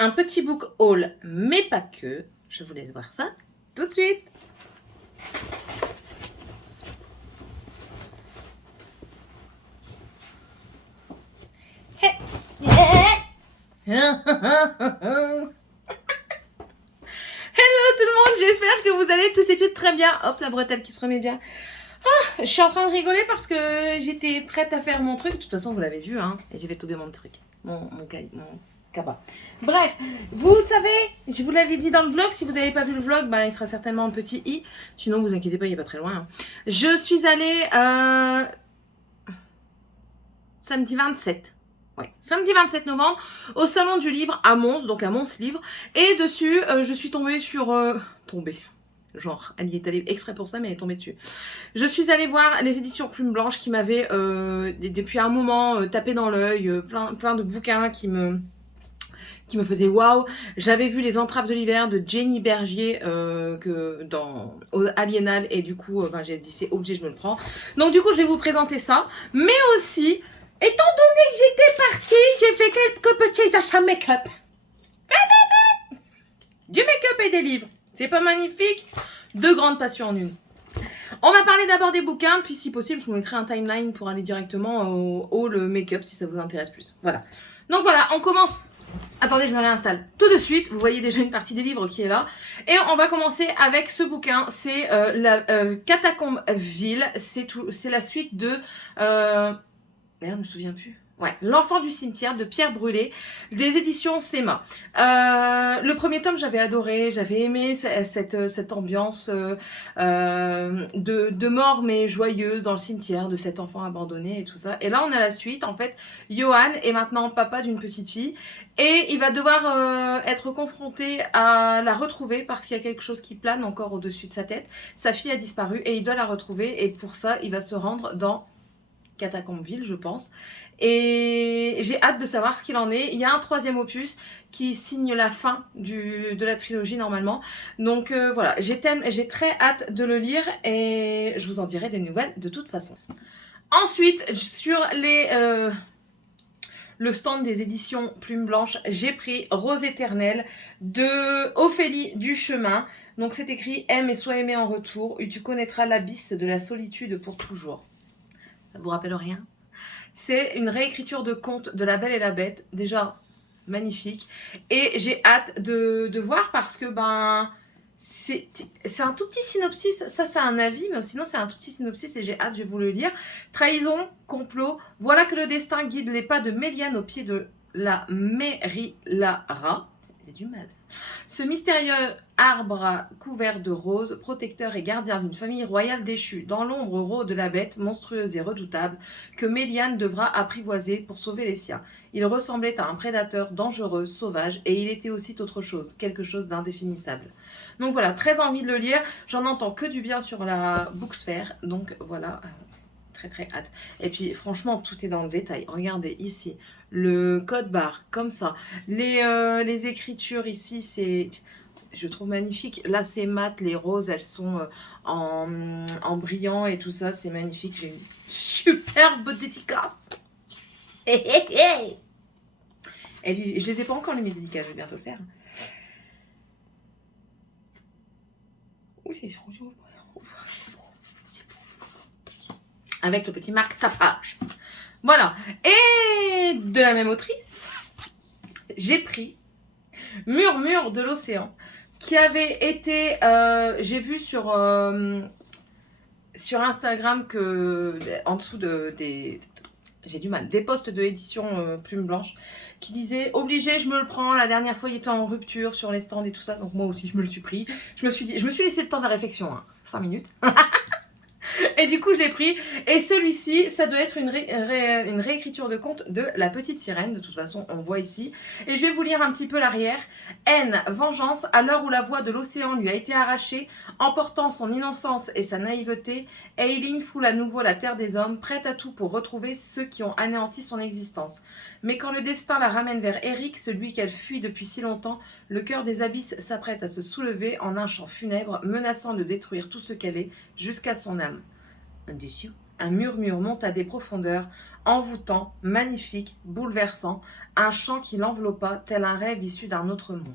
un petit book haul, mais pas que. Je vous laisse voir ça tout de suite. Hello tout le monde, j'espère que vous allez tous et toutes très bien. Hop, la bretelle qui se remet bien. Je suis en train de rigoler parce que j'étais prête à faire mon truc. De toute façon, vous l'avez vu, hein. Et je vais tomber mon truc. Mon cabas. Bref, vous savez, je vous l'avais dit dans le vlog. Si vous n'avez pas vu le vlog, ben, il sera certainement un petit i. Sinon, vous inquiétez pas, il n'est pas très loin. Hein. Je suis allée samedi 27. Ouais, samedi 27 novembre, au Salon du Livre à Mons, donc à Mons Livre. Et dessus, je suis tombée sur... Genre, elle y est allée exprès pour ça, mais elle est tombée dessus. Je suis allée voir les éditions Plume Blanche qui m'avaient, depuis un moment, tapé dans l'œil, plein de bouquins qui me faisaient waouh. J'avais vu Les Entraves de l'hiver de Jenny Bergier dans Aliénal, et du coup, j'ai dit c'est obligé, je me le prends. Donc du coup, je vais vous présenter ça, mais aussi, étant donné que j'étais partie, j'ai fait quelques petits achats make-up. Du make-up et des livres. C'est pas magnifique? Deux grandes passions en une. On va parler d'abord des bouquins, puis si possible, je vous mettrai un timeline pour aller directement au haul make-up si ça vous intéresse plus. Voilà. Donc voilà, on commence. Attendez, je me réinstalle tout de suite. Vous voyez déjà une partie des livres qui est là. Et on va commencer avec ce bouquin. C'est la Catacombe Ville. C'est la suite de... Merde, je me souviens plus. Ouais, L'Enfant du cimetière de Pierre Brûlé, des éditions Sema. Le premier tome, j'avais adoré, j'avais aimé cette ambiance de mort mais joyeuse dans le cimetière, de cet enfant abandonné et tout ça. Et là, on a la suite. En fait, Johan est maintenant papa d'une petite fille et il va devoir être confronté à la retrouver parce qu'il y a quelque chose qui plane encore au-dessus de sa tête. Sa fille a disparu et il doit la retrouver, et pour ça, il va se rendre dans Catacombeville, je pense. Et j'ai hâte de savoir ce qu'il en est. Il y a un troisième opus qui signe la fin de la trilogie normalement. Donc voilà, j'ai très hâte de le lire et je vous en dirai des nouvelles de toute façon. Ensuite, sur le stand des éditions Plume Blanche, j'ai pris Rose éternelle de Ophélie Duchemin. Donc c'est écrit « Aime et sois aimé en retour, et tu connaîtras l'abysse de la solitude pour toujours ». Ça vous rappelle rien? C'est une réécriture de conte de La Belle et la Bête, déjà magnifique. Et j'ai hâte de voir parce que c'est un tout petit synopsis. Ça, c'est un avis, mais sinon, c'est un tout petit synopsis et j'ai hâte, je vais vous le lire. Trahison, complot, voilà que le destin guide les pas de Méliane au pied de la mairie Lara. J'ai du mal. Ce mystérieux arbre couvert de roses, protecteur et gardien d'une famille royale déchue, dans l'ombre rôde la bête, monstrueuse et redoutable, que Méliane devra apprivoiser pour sauver les siens. Il ressemblait à un prédateur dangereux, sauvage, et il était aussi autre chose, quelque chose d'indéfinissable. Donc voilà, très envie de le lire, j'en entends que du bien sur la Booksphère, donc voilà, très hâte. Et puis franchement, tout est dans le détail. Regardez ici, le code barre, comme ça. Les écritures ici, c'est... Je trouve magnifique. Là, c'est mat, les roses, elles sont en brillant et tout ça, c'est magnifique. J'ai une superbe dédicace. Et je les ai pas encore, les dédicaces, je vais bientôt le faire. Ouh, c'est trop. Avec le petit marque-tapage. Voilà. Et de la même autrice, j'ai pris Murmure de l'océan, qui avait été... j'ai vu sur Instagram que en dessous j'ai du mal, des posts de édition Plume Blanche qui disaient obligé, je me le prends, la dernière fois il était en rupture sur les stands et tout ça, donc moi aussi je me le suis pris. Je me suis laissé le temps de la réflexion, 5 minutes. Et du coup, je l'ai pris. Et celui-ci, ça doit être une réécriture de conte de La Petite Sirène. De toute façon, on voit ici. Et je vais vous lire un petit peu l'arrière. Haine, vengeance, à l'heure où la voix de l'océan lui a été arrachée, emportant son innocence et sa naïveté, Aileen foule à nouveau la terre des hommes, prête à tout pour retrouver ceux qui ont anéanti son existence. Mais quand le destin la ramène vers Eric, celui qu'elle fuit depuis si longtemps, le cœur des abysses s'apprête à se soulever en un chant funèbre, menaçant de détruire tout ce qu'elle est, jusqu'à son âme. Un dessus, Un murmure monte à des profondeurs, envoûtant, magnifique, bouleversant, un chant qui l'enveloppa, tel un rêve issu d'un autre monde.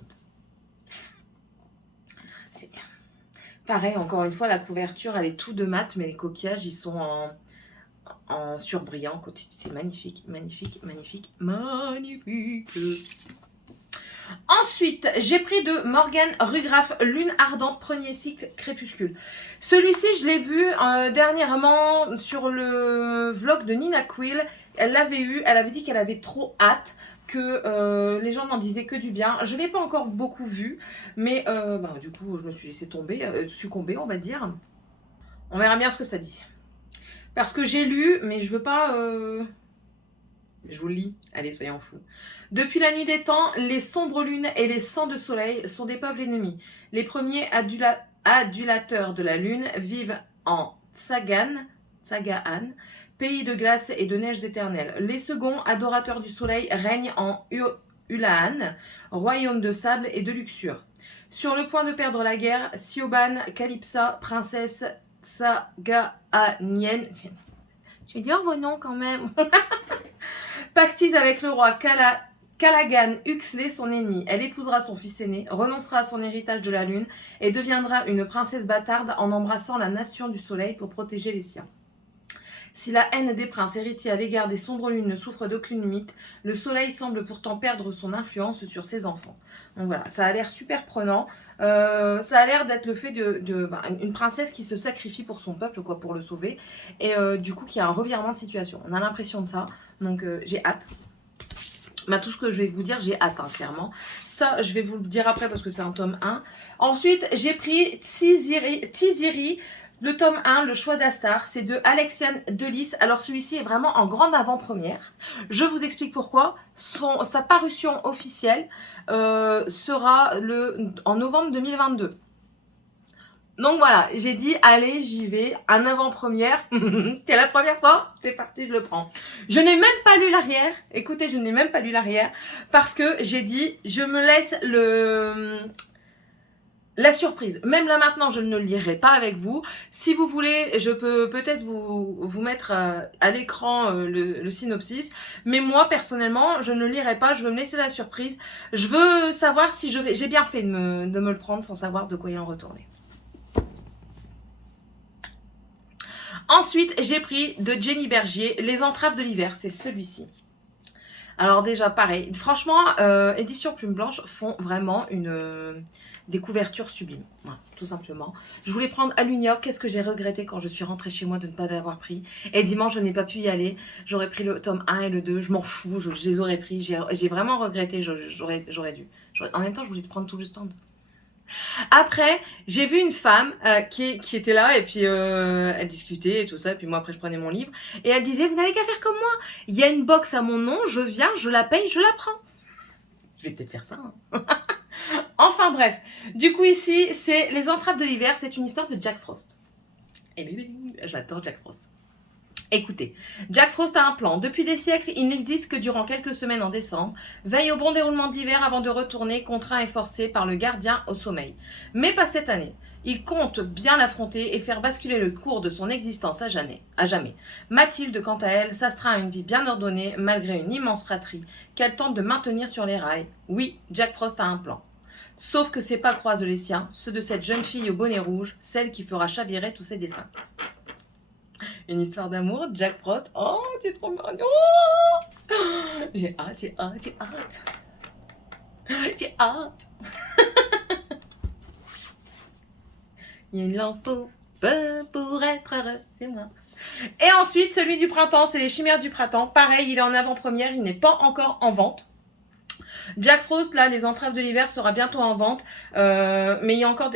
C'est pareil, encore une fois, la couverture, elle est tout de mat, mais les coquillages, ils sont en surbrillant. C'est magnifique, magnifique, magnifique, magnifique. Ensuite, j'ai pris de Morgan Rugraph Lune Ardente, premier cycle crépuscule. Celui-ci, je l'ai vu dernièrement sur le vlog de Nina Quill. Elle l'avait eu, elle avait dit qu'elle avait trop hâte, que les gens n'en disaient que du bien. Je ne l'ai pas encore beaucoup vu, mais du coup, je me suis laissée tomber, succomber, on va dire. On verra bien ce que ça dit. Parce que j'ai lu, mais je veux pas... Je vous le lis. Allez, soyons fous. Depuis la nuit des temps, les sombres lunes et les sangs de soleil sont des peuples ennemis. Les premiers adulateurs de la lune vivent en Tsagaan, pays de glace et de neiges éternelles. Les seconds, adorateurs du soleil, règnent en Ulaan, royaume de sable et de luxure. Sur le point de perdre la guerre, Siobhan, Calypsa, princesse Tsagaanienne... J'ai dit vos noms quand même. Pactise avec le roi Callaghan Huxley, son ennemi. Elle épousera son fils aîné, renoncera à son héritage de la lune et deviendra une princesse bâtarde en embrassant la nation du soleil pour protéger les siens. Si la haine des princes héritiers à l'égard des sombres lunes ne souffre d'aucune limite, le soleil semble pourtant perdre son influence sur ses enfants. Donc voilà, ça a l'air super prenant. Ça a l'air d'être le fait une princesse qui se sacrifie pour son peuple, quoi, pour le sauver. Et du coup, qui a un revirement de situation. On a l'impression de ça. Donc j'ai hâte. Tout ce que je vais vous dire, j'ai hâte, hein, clairement. Ça, je vais vous le dire après parce que c'est un tome 1. Ensuite, j'ai pris Tiziri. Le tome 1, le choix d'Astar, c'est de Alexiane Delis. Alors celui-ci est vraiment en grande avant-première. Je vous explique pourquoi. Sa parution officielle sera en novembre 2022. Donc voilà, j'ai dit, allez, j'y vais, en avant-première. C'est la première fois, c'est parti, je le prends. Je n'ai même pas lu l'arrière. Écoutez, je n'ai même pas lu l'arrière parce que j'ai dit, je me laisse la surprise. Même là maintenant, je ne le lirai pas avec vous. Si vous voulez, je peux peut-être vous mettre à l'écran le synopsis. Mais moi, personnellement, je ne le lirai pas. Je veux me laisser la surprise. Je veux savoir si j'ai bien fait de me le prendre sans savoir de quoi il en retournait. Ensuite, j'ai pris de Jenny Bergier, Les Entraves de l'hiver. C'est celui-ci. Alors déjà, pareil. Franchement, Édition Plume Blanche font vraiment des couvertures sublimes. Voilà, tout simplement. Je voulais prendre Alunioc. Qu'est-ce que j'ai regretté quand je suis rentrée chez moi de ne pas l'avoir pris. Et dimanche, je n'ai pas pu y aller. J'aurais pris le tome 1 et le 2. Je m'en fous. Je les aurais pris. J'ai vraiment regretté. J'aurais dû. En même temps, je voulais te prendre tout le stand. Après, j'ai vu une femme qui était là et puis elle discutait et tout ça. Et puis moi, après, je prenais mon livre. Et elle disait, vous n'avez qu'à faire comme moi. Il y a une box à mon nom, je viens, je la paye, je la prends. Je vais peut-être faire ça. Hein. Enfin bref. Du coup, ici, c'est Les Entraves de l'hiver. C'est une histoire de Jack Frost. Et j'adore Jack Frost. Écoutez, Jack Frost a un plan. Depuis des siècles, il n'existe que durant quelques semaines en décembre, veille au bon déroulement d'hiver avant de retourner, contraint et forcé par le gardien au sommeil. Mais pas cette année. Il compte bien l'affronter et faire basculer le cours de son existence à jamais. Mathilde, quant à elle, s'astreint à une vie bien ordonnée, malgré une immense fratrie qu'elle tente de maintenir sur les rails. Oui, Jack Frost a un plan. Sauf que ses pas croisent les siens, ceux de cette jeune fille au bonnet rouge, celle qui fera chavirer tous ses desseins. Une histoire d'amour, Jack Frost. Oh, c'est trop mignon. Oh, j'ai hâte, j'ai hâte, j'ai hâte. J'ai hâte. Il en faut peu pour être heureux, c'est moi. Et ensuite, celui du printemps, c'est Les Chimères du printemps. Pareil, il est en avant-première, il n'est pas encore en vente. Jack Frost, là, Les Entraves de l'hiver sera bientôt en vente. Mais il y a encore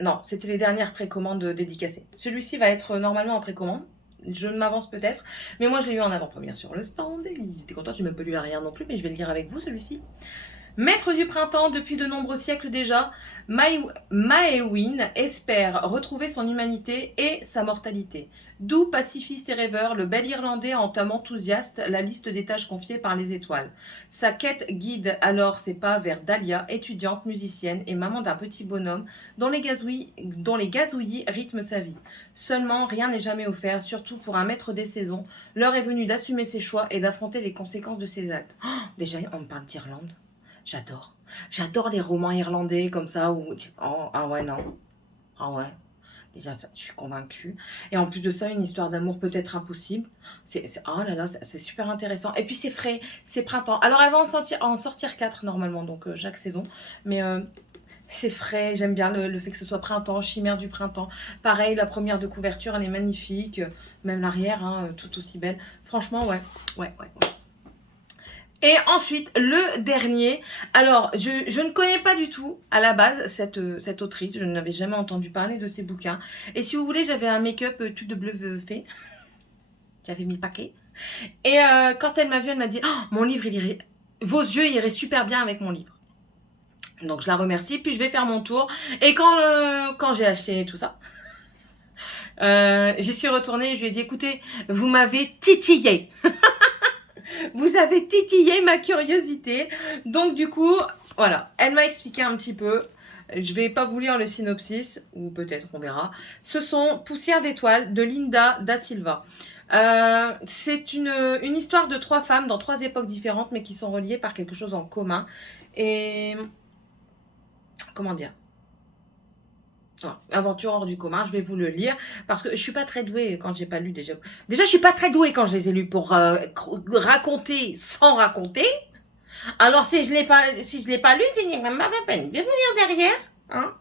Non, c'était les dernières précommandes dédicacées. Celui-ci va être normalement en précommande. Je m'avance peut-être. Mais moi, je l'ai eu en avant-première sur le stand. Ils étaient contents. Je n'ai même pas lu l'arrière non plus, mais je vais le lire avec vous, celui-ci. Maître du printemps depuis de nombreux siècles déjà, Maewyn espère retrouver son humanité et sa mortalité. Doux, pacifiste et rêveur, le bel Irlandais entame enthousiaste la liste des tâches confiées par les étoiles. Sa quête guide alors ses pas vers Dahlia, étudiante, musicienne et maman d'un petit bonhomme dont les gazouillis rythment sa vie. Seulement, rien n'est jamais offert, surtout pour un maître des saisons. L'heure est venue d'assumer ses choix et d'affronter les conséquences de ses actes. Oh, déjà, on me parle d'Irlande. J'adore. J'adore les romans irlandais comme ça. Oh, ah ouais, non. Ah ouais. Déjà, je suis convaincue. Et en plus de ça, une histoire d'amour peut-être impossible. Oh là là, c'est super intéressant. Et puis c'est frais, c'est printemps. Alors elle va en sortir 4 normalement, donc chaque saison. Mais c'est frais, j'aime bien le fait que ce soit printemps, chimère du printemps. Pareil, la première de couverture, elle est magnifique. Même l'arrière, hein, tout aussi belle. Franchement, ouais. Et ensuite, le dernier. Alors, je ne connais pas du tout, à la base, cette autrice. Je n'avais jamais entendu parler de ses bouquins. Et si vous voulez, j'avais un make-up tout de bleu fait. J'avais mis le paquet. Et quand elle m'a vu, elle m'a dit oh, mon livre, vos yeux iraient super bien avec mon livre. Donc, je la remercie. Puis, je vais faire mon tour. Et quand j'ai acheté tout ça, j'y suis retournée et je lui ai dit écoutez, vous m'avez titillé. Vous avez titillé ma curiosité. Donc du coup, voilà, elle m'a expliqué un petit peu. Je vais pas vous lire le synopsis, ou peut-être on verra. Ce sont Poussières d'étoiles de Linda da Silva. C'est une histoire de 3 femmes dans 3 époques différentes, mais qui sont reliées par quelque chose en commun. Et comment dire, aventure hors du commun, je vais vous le lire parce que je suis pas très douée quand j'ai pas lu déjà. Déjà, je suis pas très douée quand je les ai lus pour raconter sans raconter. Alors si je l'ai pas lu, c'est même pas la peine. Je vais vous lire derrière, hein.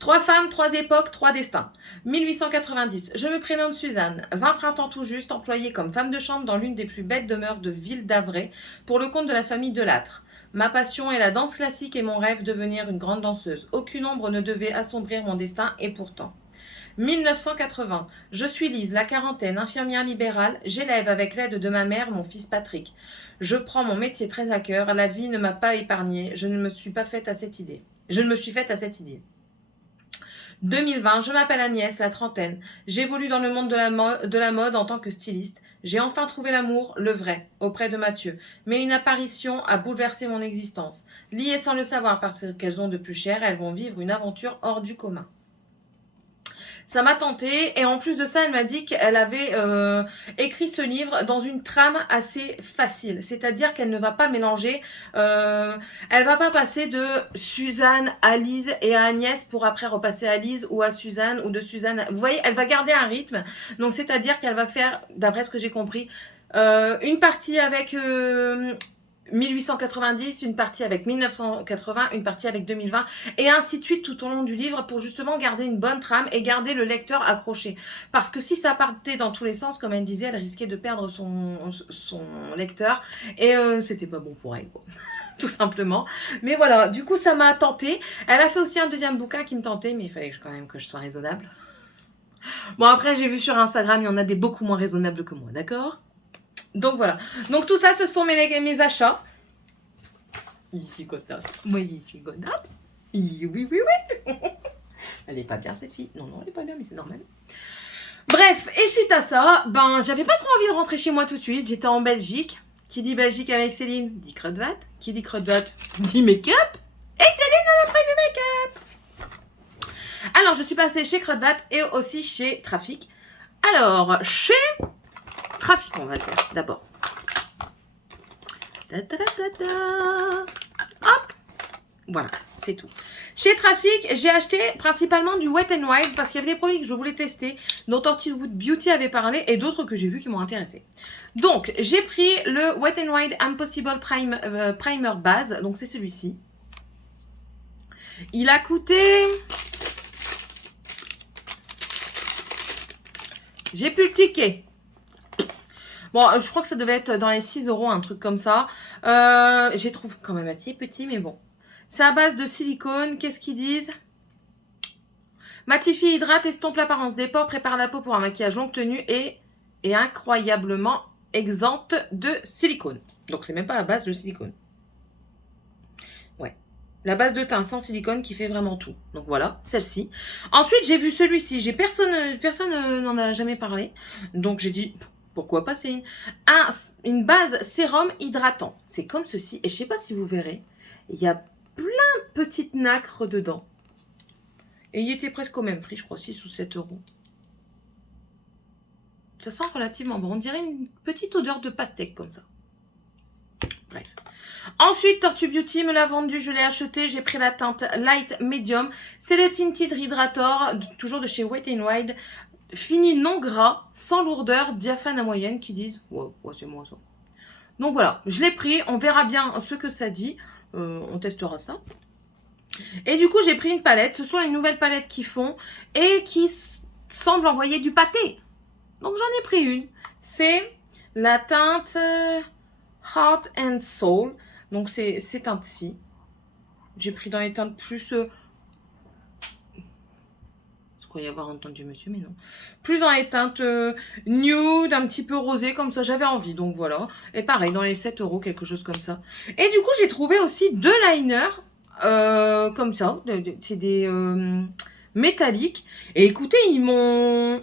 3 femmes, 3 époques, 3 destins. 1890. Je me prénomme Suzanne, 20 printemps tout juste, employée comme femme de chambre dans l'une des plus belles demeures de ville d'Avray pour le compte de la famille Delattre. Ma passion est la danse classique et mon rêve devenir une grande danseuse. Aucune ombre ne devait assombrir mon destin et pourtant. 1980. Je suis Lise, la quarantaine, infirmière libérale. J'élève avec l'aide de ma mère mon fils Patrick. Je prends mon métier très à cœur. La vie ne m'a pas épargnée. Je ne me suis faite à cette idée. 2020, je m'appelle Agnès, la trentaine. J'évolue dans le monde de la mode en tant que styliste. J'ai enfin trouvé l'amour, le vrai, auprès de Mathieu. Mais une apparition a bouleversé mon existence. Liées sans le savoir parce qu'elles ont de plus cher, elles vont vivre une aventure hors du commun. Ça m'a tenté et en plus de ça, elle m'a dit qu'elle avait écrit ce livre dans une trame assez facile. C'est-à-dire qu'elle ne va pas mélanger, elle va pas passer de Suzanne à Lise et à Agnès pour après repasser à Lise ou à Suzanne ou de Suzanne. Vous voyez, elle va garder un rythme. Donc c'est-à-dire qu'elle va faire, d'après ce que j'ai compris, une partie avec 1890, une partie avec 1980, une partie avec 2020, et ainsi de suite tout au long du livre pour justement garder une bonne trame et garder le lecteur accroché. Parce que si ça partait dans tous les sens, comme elle disait, elle risquait de perdre son lecteur, et c'était pas bon pour elle, quoi. Tout simplement. Mais voilà, du coup ça m'a tenté. Elle a fait aussi un deuxième bouquin qui me tentait, mais il fallait quand même que je sois raisonnable. Bon, après j'ai vu sur Instagram, il y en a des beaucoup moins raisonnables que moi, d'accord ? Donc voilà. Donc tout ça, ce sont mes achats. Ici, Godard. Moi, j'y suis Godard. Oui. Elle est pas bien, cette fille. Non, elle est pas bien, mais c'est normal. Bref, et suite à ça, j'avais pas trop envie de rentrer chez moi tout de suite. J'étais en Belgique. Qui dit Belgique avec Céline dit Crudvat. Qui dit Crudvat dit make-up. Et Céline, elle a pris du make-up. Alors, je suis passée chez Crudvat et aussi chez Trafic. Alors, chez Trafic, on va faire d'abord. Hop, voilà, c'est tout. Chez Trafic, j'ai acheté principalement du Wet n Wild parce qu'il y avait des produits que je voulais tester, dont Tortillwood Beauty avait parlé et d'autres que j'ai vus qui m'ont intéressé. Donc, j'ai pris le Wet n Wild Impossible Primer Base, donc c'est celui-ci. Il a coûté... J'ai plus le ticket. Bon, je crois que ça devait être dans les 6 €, un truc comme ça. J'ai trouvé quand même assez petit, mais bon. C'est à base de silicone. Qu'est-ce qu'ils disent? Matifie, hydrate, estompe l'apparence des pores, prépare la peau pour un maquillage longue tenue et incroyablement exempte de silicone. Donc, c'est même pas à base de silicone. La base de teint sans silicone qui fait vraiment tout. Donc voilà, celle-ci. Ensuite, j'ai vu celui-ci. Personne n'en a jamais parlé. Donc j'ai dit, pourquoi pas, c'est une base sérum hydratant. C'est comme ceci. Et je sais pas si vous verrez, il y a plein de petites nacres dedans. Et il était presque au même prix, je crois, 6 ou 7 euros. Ça sent relativement bon. On dirait une petite odeur de pastèque comme ça. Bref. Ensuite, Tortue Beauty me l'a vendu, je l'ai acheté. J'ai pris la teinte Light Medium. C'est le Tinted Hydrator, toujours de chez Wet n Wild. Fini non gras, sans lourdeur, diaphane à moyenne, qui disent ouais, c'est moi ça. Donc voilà, je l'ai pris. On verra bien ce que ça dit. On testera ça. Et du coup, j'ai pris une palette. Ce sont les nouvelles palettes qui font et qui semblent envoyer du pâté. Donc j'en ai pris une. C'est la teinte Heart and Soul. Donc c'est teinte-ci. J'ai pris dans les teintes plus... je croyais avoir entendu monsieur, mais non. Plus dans les teintes nude, un petit peu rosé, comme ça, j'avais envie. Donc voilà. Et pareil, dans les 7 euros, quelque chose comme ça. Et du coup, j'ai trouvé aussi 2 liners comme ça. C'est des métalliques. Et écoutez, ils m'ont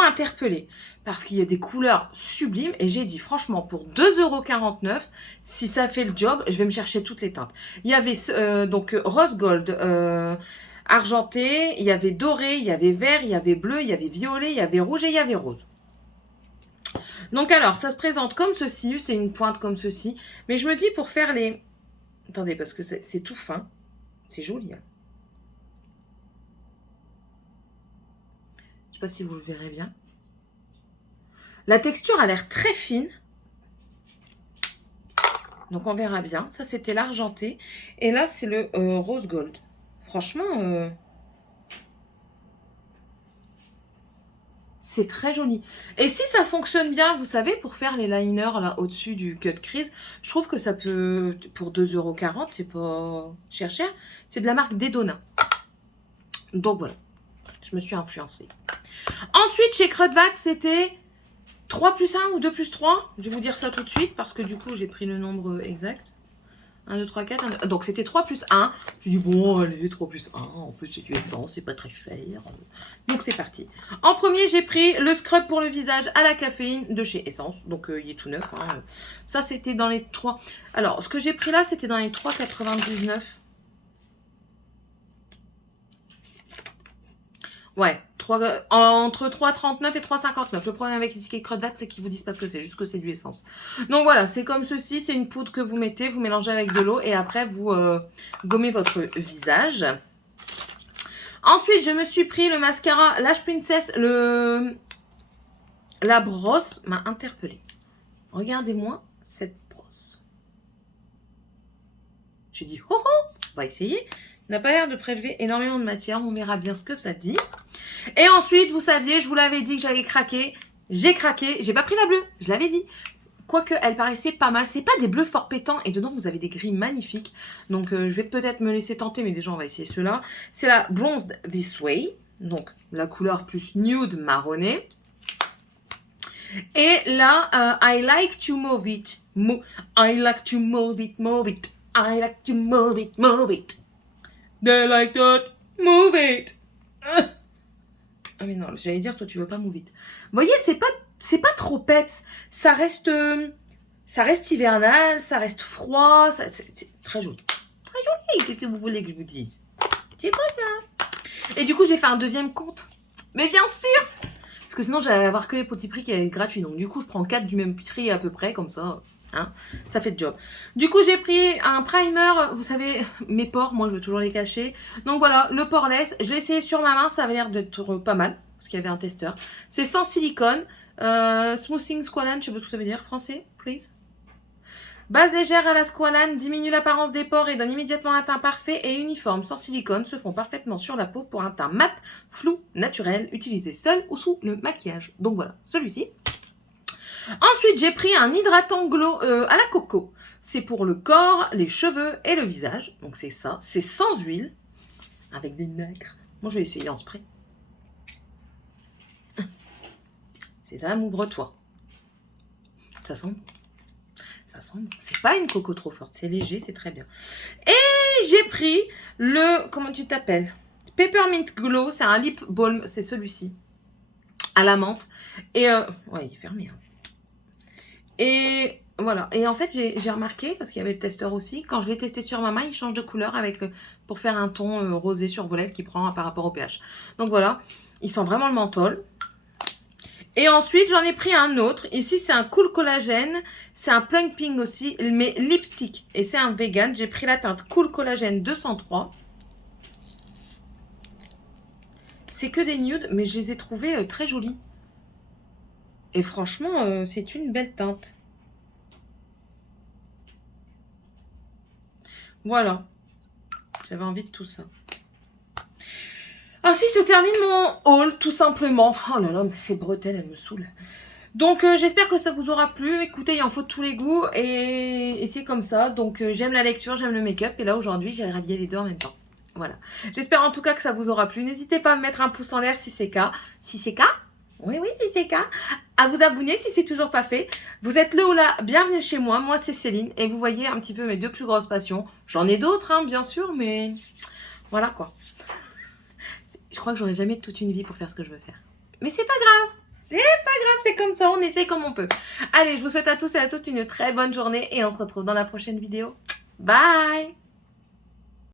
interpellée. Parce qu'il y a des couleurs sublimes. Et j'ai dit, franchement, pour 2,49 €, si ça fait le job, je vais me chercher toutes les teintes. Il y avait donc rose gold, argenté, il y avait doré, il y avait vert, il y avait bleu, il y avait violet, il y avait rouge et il y avait rose. Donc alors, ça se présente comme ceci. C'est une pointe comme ceci. Mais je me dis, pour faire les... Attendez, parce que c'est tout fin. C'est joli. Hein. Je ne sais pas si vous le verrez bien. La texture a l'air très fine. Donc on verra bien. Ça, c'était l'argenté. Et là, c'est le rose gold. Franchement, c'est très joli. Et si ça fonctionne bien, vous savez, pour faire les liners là au-dessus du cut crease, je trouve que ça peut, pour 2,40 €, c'est pas cher. C'est de la marque Dedona. Donc voilà, je me suis influencée. Ensuite, chez Crudvat, c'était 3 plus 1 ou 2 plus 3. Je vais vous dire ça tout de suite parce que du coup, j'ai pris le nombre exact. 1, 2, 3, 4. 1, 2... Donc, c'était 3 plus 1. Je dis, bon, allez, 3 plus 1. En plus, c'est du essence, c'est pas très cher. Donc, c'est parti. En premier, j'ai pris le scrub pour le visage à la caféine de chez Essence. Donc, il est tout neuf. Hein. Ça, c'était dans les 3. Alors, ce que j'ai pris là, c'était dans les 3,99. Ouais, entre 3,39 et 3,59. Le problème avec les tickets Crudvat, c'est qu'ils vous disent pas ce que c'est, juste que c'est du essence. Donc voilà, c'est comme ceci, c'est une poudre que vous mettez, vous mélangez avec de l'eau et après vous gommez votre visage. Ensuite, je me suis pris le mascara Lash Princess, la brosse m'a interpellée. Regardez-moi cette brosse. J'ai dit, oh oh, on va essayer. N'a pas l'air de prélever énormément de matière, on verra bien ce que ça dit. Et ensuite, vous saviez, je vous l'avais dit que j'allais craquer. J'ai craqué, j'ai pas pris la bleue, je l'avais dit. Quoique, elle paraissait pas mal. C'est pas des bleus fort pétants et dedans, vous avez des gris magnifiques. Donc, je vais peut-être me laisser tenter, mais déjà, on va essayer ceux-là. C'est la Bronzed This Way. Donc, la couleur plus nude marronné. Et là, I like to move it. I like to move it, move it. I like to move it, move it. They like that, move it. Ah mais non, j'allais dire, toi tu veux pas move it. Vous voyez, c'est pas trop peps. Ça reste hivernal, ça reste froid, c'est très joli. Très joli, qu'est-ce que vous voulez que je vous dise? C'est quoi ça? Et du coup, j'ai fait un deuxième compte. Mais bien sûr, parce que sinon j'allais avoir que les petits prix qui allaient être gratuits. Donc du coup, je prends 4 du même prix à peu près, comme ça. Hein, ça fait le job. Du coup, j'ai pris un primer. Vous savez, mes pores, moi, je veux toujours les cacher. Donc voilà, le poreless. Je l'ai essayé sur ma main. Ça avait l'air d'être pas mal. Parce qu'il y avait un testeur. C'est sans silicone. Smoothing Squalane. Je sais pas ce que ça veut dire. Français, please. Base légère à la squalane. Diminue l'apparence des pores et donne immédiatement un teint parfait et uniforme. Sans silicone. Se fond parfaitement sur la peau pour un teint mat, flou, naturel. Utilisé seul ou sous le maquillage. Donc voilà, celui-ci. Ensuite, j'ai pris un hydratant glow à la coco. C'est pour le corps, les cheveux et le visage. Donc, c'est ça. C'est sans huile. Avec des nacres. Moi, je vais essayer en spray. C'est ça, m'ouvre-toi. Ça sent Ça sent bon. C'est pas une coco trop forte, c'est léger, c'est très bien. Et j'ai pris le, comment tu t'appelles? Peppermint Glow, c'est un lip balm, c'est celui-ci. À la menthe. Et, ouais, il est fermé. Hein. Et voilà. Et en fait, j'ai remarqué, parce qu'il y avait le testeur aussi, quand je l'ai testé sur ma main, il change de couleur avec pour faire un ton rosé sur vos lèvres qui prend par rapport au pH. Donc voilà, il sent vraiment le menthol. Et ensuite, j'en ai pris un autre. Ici, c'est un Cool Collagène. C'est un plumping aussi, mais lipstick. Et c'est un vegan. J'ai pris la teinte Cool Collagène 203. C'est que des nudes, mais je les ai trouvés très jolis. Et franchement, c'est une belle teinte. Voilà. J'avais envie de tout ça. Ainsi se termine mon haul, tout simplement. Oh là là, mais ces bretelles, elles me saoulent. Donc, j'espère que ça vous aura plu. Écoutez, il en faut de tous les goûts. Et c'est comme ça. Donc, j'aime la lecture, j'aime le make-up. Et là, aujourd'hui, j'ai rallié les deux en même temps. Voilà. J'espère en tout cas que ça vous aura plu. N'hésitez pas à me mettre un pouce en l'air si c'est le cas. Si c'est le cas. Oui, si c'est le cas. À vous abonner si c'est toujours pas fait. Vous êtes le ou là, bienvenue chez moi. Moi, c'est Céline. Et vous voyez un petit peu mes deux plus grosses passions. J'en ai d'autres, hein, bien sûr. Mais voilà quoi. Je crois que j'aurai jamais toute une vie pour faire ce que je veux faire. Mais c'est pas grave. C'est pas grave, c'est comme ça, on essaie comme on peut. Allez, je vous souhaite à tous et à toutes une très bonne journée et on se retrouve dans la prochaine vidéo. Bye!